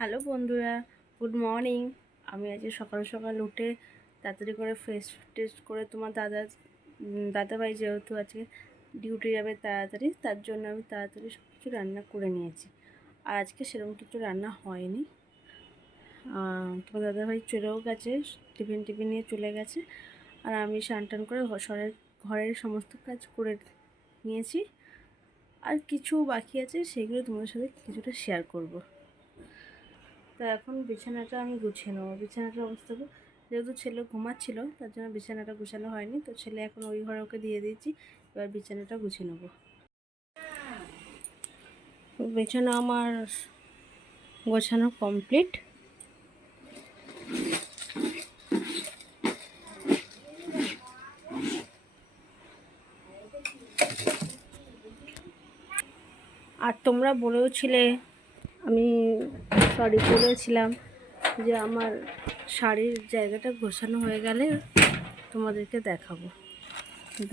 Hello বন্ধুরা, good morning. আমি আজকে সকাল সকাল উঠে তাড়াতাড়ি করে ফেস টেস্ট করে তোমার দাদাভাই যেহেতু আজকে ডিউটি যাবে তাড়াতাড়ি, তার জন্য আমি তাড়াতাড়ি সব কিছু রান্না করে নিয়েছি। আর আজকে সেরকম কিছু রান্না হয়নি। তোমার দাদাভাই চলেও গেছে, টিফিন নিয়ে চলে গেছে। আর আমি স্নান টান করে ঘরের সমস্ত কাজ করে নিয়েছি। আর কিছু বাকি আছে, সেগুলো তোমাদের সাথে কিছুটা শেয়ার করবো। তো এখন বিছানাটা আমি গুছিয়ে নেবো। বিছানাটার অবস্থা, যেহেতু ছেলে ঘুমাচ্ছিল তার জন্য বিছানাটা গুছানো হয়নি, তো ছেলে এখন ওই ঘরে ওকে দিয়ে দিয়েছি। এবার বিছানাটা গুছিয়ে নেবো। বিছানা আমার গোছানো কমপ্লিট। আর তোমরা বলেওছিলে, আমি বলেছিলাম যে আমার শাড়ির জায়গাটা গোছানো হয়ে গেলে তোমাদেরকে দেখাবো।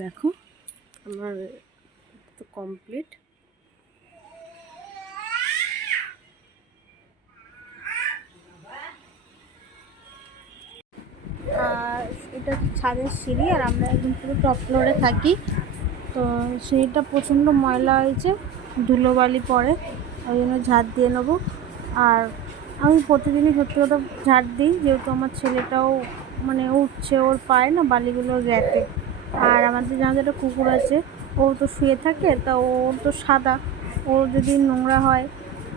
দেখো আমার তো কমপ্লিট। আর এটা ছাদের সিঁড়ি, আর আমরা একদম পুরো টপ ফ্লোরে থাকি। তো সিঁড়িটা প্রচণ্ড ময়লা হয়েছে, ধুলোবালি পড়ে, ওই জন্য ঝাড় দিয়ে নেবো। আর আমি প্রতিদিনই সত্যি কথা ঝাড় দিই, যেহেতু আমার ছেলেটাও মানে উঠছে, ওর পায়ে না বালিগুলো গেঁথে। আর আমাদের জানাতে একটা কুকুর আছে, ও তো শুয়ে থাকে, তা ওর তো সাদা, ও যদি নোংরা হয়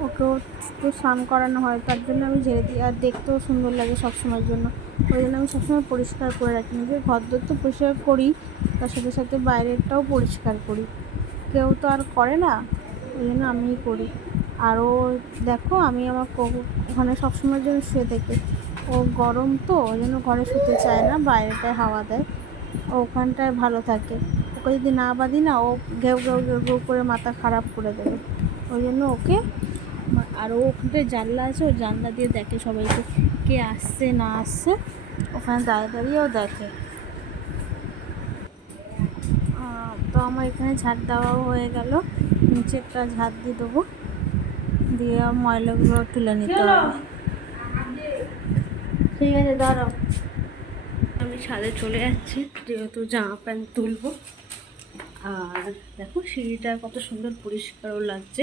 ওকেও তো স্নান করানো হয়, তার জন্য আমি ঝেড়ে দিই। আর দেখতেও সুন্দর লাগে সবসময়ের জন্য, ওই জন্য আমি সবসময় পরিষ্কার করে রাখি। নিজের ঘরদোর তো পরিষ্কার করি, তার সাথে সাথে বাইরেরটাও পরিষ্কার করি। কেউ তো আর করে না, ওই জন্য আমিই করি। আর ও দেখো, আমি আমার ওখানে সবসময়ের জন্য শুয়ে থাকে। ও গরম তো, ওই জন্য ঘরে শুতে চায় না, বাইরেটায় হাওয়া দেয়, ও ওখানটায় ভালো থাকে। ওকে যদি না বাঁধি না, ও ঘেউ ঘেউ ঘেউ ঘেউ করে মাথা খারাপ করে দেবে। ওই জন্য ওকে, আর ও ওখানটায় জানলা আছে, ও জানলা দিয়ে দেখে সবাইকে কে আসছে না আসছে, ওখানে দাঁড়িয়ে দাঁড়িয়েও দেখে। তো আমার এখানে ঝাড় দেওয়াও হয়ে গেল, নিচে একটা ঝাড় দিয়ে দেবো, দিয়ে ময়লাগুলো তুলে নিতে হবে। ঠিক আছে, দাঁড়াও, আমি ছাদে চলে যাচ্ছি, যেহেতু জামা প্যান্ট তুলবো। আর দেখো সিঁড়িটা কত সুন্দর পরিষ্কারও লাগছে।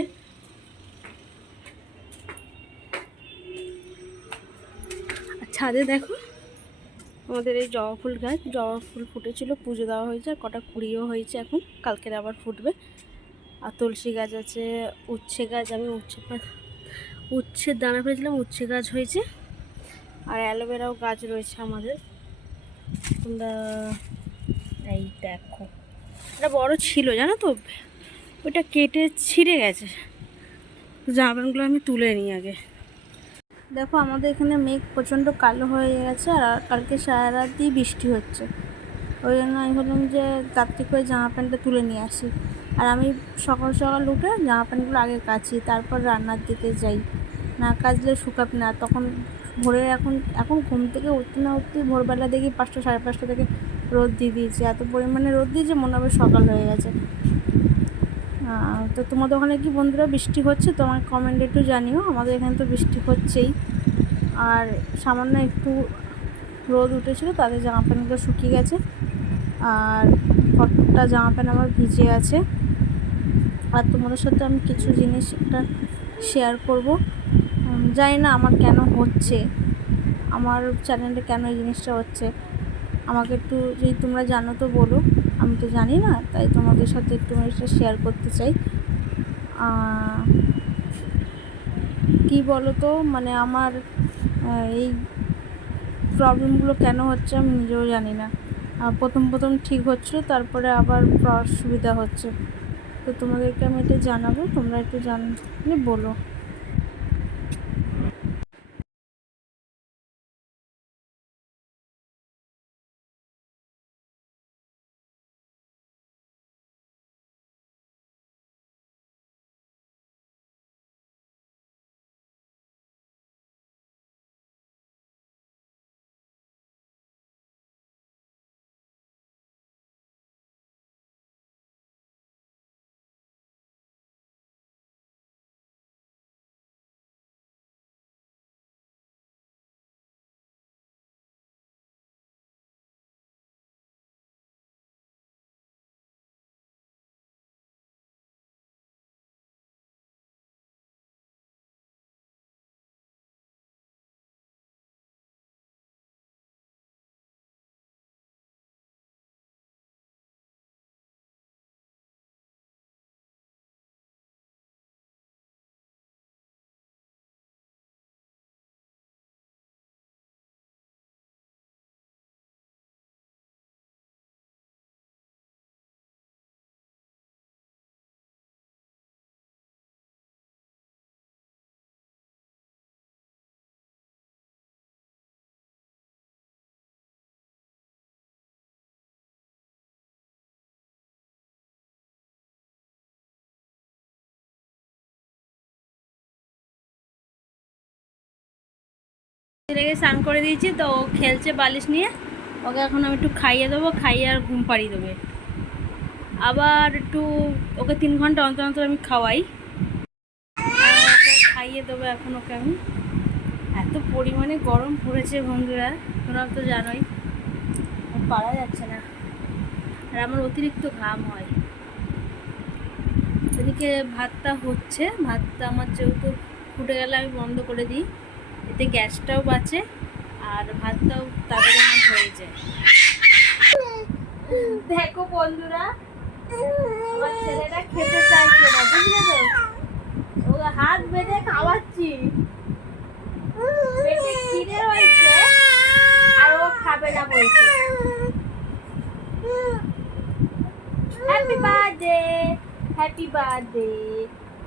আর ছাদে দেখো আমাদের এই জবা ফুল গাছ, জবা ফুল ফুটেছিল, পুজো দেওয়া হয়েছে, আর কটা কুড়িও হয়েছে, এখন কালকের আবার ফুটবে। আর তুলসী গাছ আছে, উচ্ছে গাছ, আমি উচ্ছের দানা ফেলেছিলাম, উচ্ছে গাছ হয়েছে। আর অ্যালোভেরাও গাছ রয়েছে আমাদের। তোমরা এই দেখো, এটা বড় ছিল জানো তো, ওইটা কেটে ছিঁড়ে গেছে। জামা প্যান্টগুলো আমি তুলে নিই আগে। দেখো আমাদের এখানে মেঘ প্রচণ্ড কালো হয়ে গেছে, আর কালকে সারা রাতই বৃষ্টি হচ্ছে। ওই জন্য আমি ভাবলাম যে তাড়াতাড়ি করে জামা প্যান্টটা তুলে নিয়ে আসি। আর আমি সকাল সকাল উঠে জামা প্যান্টগুলো আগে কাচি, তারপর রান্নার দিকে যাই, না কাচলে শুকাবে না। তখন ভোরে এখন এখন ঘুম থেকে উঠতে না উঠতেই ভোরবেলা দেখি 5টা সাড়ে 5টা থেকে রোদ দিয়ে দিয়েছে, এত পরিমাণে রোদ দিয়েছে মনে হবে সকাল হয়ে গেছে। তো তোমাদের ওখানে কি বন্ধুরা বৃষ্টি হচ্ছে? তোমার কমেন্টে একটু জানিও। আমাদের এখানে তো বৃষ্টি হচ্ছেই। আর সামান্য একটু রোদ উঠেছিল, তাতে জামা প্যান্টগুলো শুকিয়ে গেছে, আর কতটা জামা প্যান্ট আমার ভিজে আছে। আর তোমাদের সাথে আমি কিছু জিনিস একটা শেয়ার করব। জানি না আমার কেন হচ্ছে, আমার চ্যানেলে কেন এই জিনিসটা হচ্ছে, আমাকে একটু যদি তোমরা জানো তো বলো। আমি তো জানি না, তাই তোমাদের সাথে একটু জিনিসটা শেয়ার করতে চাই। কি বলো তো, মানে আমার এই প্রবলেমগুলো কেন হচ্ছে আমি নিজেও জানি না। প্রথম ঠিক হচ্ছিলো, তারপরে আবার অসুবিধা হচ্ছে। তো তোমাদেরকে আমি এটা জানাবো, তোমরা একটু জানলে বলো। ছেলেকে স্নান করে দিয়েছি, তো ও খেলছে বালিশ নিয়ে। ওকে এখন আমি একটু খাইয়ে দেবো, খাইয়ে আর ঘুম পাড়িয়ে দেবে। আবার একটু ওকে 3 ঘন্টা অন্তর অন্তর আমি খাওয়াই, আর ওকে খাইয়ে দেবো এখন ওকে আমি। এত পরিমাণে গরম পড়েছে বন্ধুরা, তোমরা তো জানোই, পারা যাচ্ছে না। আর আমার অতিরিক্ত ঘাম হয়। এদিকে ভাতটা হচ্ছে, ভাতটা আমার যেহেতু ফুটে গেলে আমি বন্ধ করে দিই, এতে গ্যাসটাও বাঁচে আর ভাতটাও তাড়াতাড়ি আমার হয়ে যায়। দেখো বন্ধুরা, আমার ছেলেটা খেতে চাইছে না, বুঝলে তো, ওকে হাত বেঁধে খাওয়াচ্ছি, পেটে খিদে হয়েছে আর ও খাবে না বলছে। Happy birthday, happy birthday,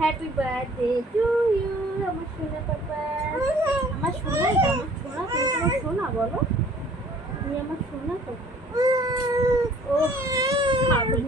happy birthday to you, আমার সোনা পাপা। আমার সোনা, এটা আমার সোনা, তুমি তোমার সোনা বলো, তুমি আমার সোনা তো। ও খাবে